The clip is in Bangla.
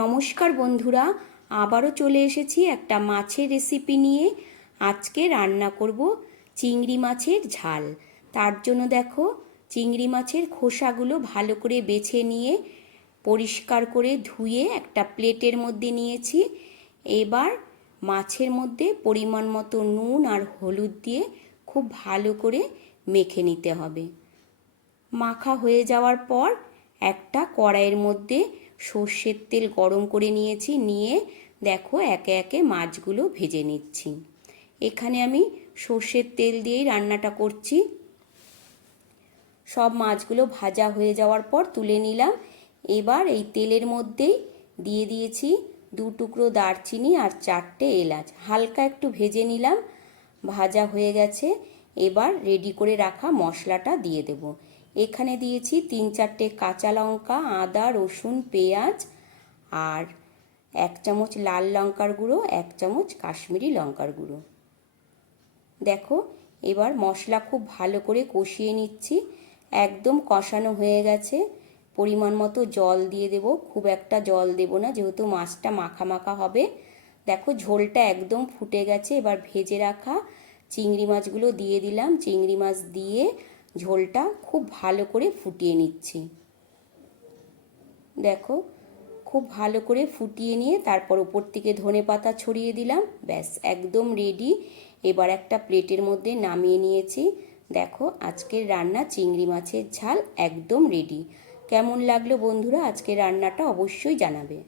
নমস্কার বন্ধুরা, আবারও চলে এসেছি একটা মাছের রেসিপি নিয়ে। আজকে রান্না করব চিংড়ি মাছের ঝাল। তার জন্য দেখো, চিংড়ি মাছের খোসাগুলো ভালো করে বেছে নিয়ে পরিষ্কার করে ধুয়ে একটা প্লেটের মধ্যে নিয়েছি। এবার মাছের মধ্যে পরিমাণ মতো নুন আর হলুদ দিয়ে খুব ভালো করে মেখে নিতে হবে। মাখা হয়ে যাওয়ার পর একটা কড়াইয়ের মধ্যে সর্ষের তেল গরম করে নিয়েছি। নিয়ে দেখো একে একে মাছগুলো ভেজে নিচ্ছি। এখানে আমি সর্ষের তেল দিয়েই রান্নাটা করছি। সব মাছগুলো ভাজা হয়ে যাওয়ার পর তুলে নিলাম। এবার এই তেলের মধ্যেই দিয়ে দিয়েছি 2 টুকরো দারচিনি আর 4টে এলাচ। হালকা একটু ভেজে নিলাম। ভাজা হয়ে গেছে। এবার রেডি করে রাখা মশলাটা দিয়ে দেব। এখানে দিয়েছি 3-4টে কাঁচা লঙ্কা, আদা, রসুন, পেঁয়াজ আর 1 চামচ লাল লঙ্কার গুঁড়ো, 1 চামচ কাশ্মীরি লঙ্কার গুঁড়ো। দেখো এবার মশলা খুব ভালো করে কষিয়ে নিচ্ছি। একদম কষানো হয়ে গেছে। পরিমাণ মতো জল দিয়ে দেব। খুব একটা জল দেব না, যেহেতু মাছটা মাখা মাখা হবে। দেখো ঝোলটা একদম ফুটে গেছে। এবার ভেজে রাখা চিংড়ি মাছগুলো দিয়ে দিলাম। চিংড়ি মাছ দিয়ে ঝোলটা খুব ভালো করে ফুটিয়ে নিচ্ছি। দেখো খুব ভালো করে ফুটিয়ে নিয়ে তারপর উপর থেকে ধনেপাতা ছড়িয়ে দিলাম। ব্যাস একদম রেডি। এবার একটা প্লেটের মধ্যে নামিয়ে নিয়েছি। দেখো আজকের রান্না চিংড়ি মাছের ঝাল একদম রেডি। কেমন লাগলো বন্ধুরা আজকের রান্নাটা অবশ্যই জানাবে।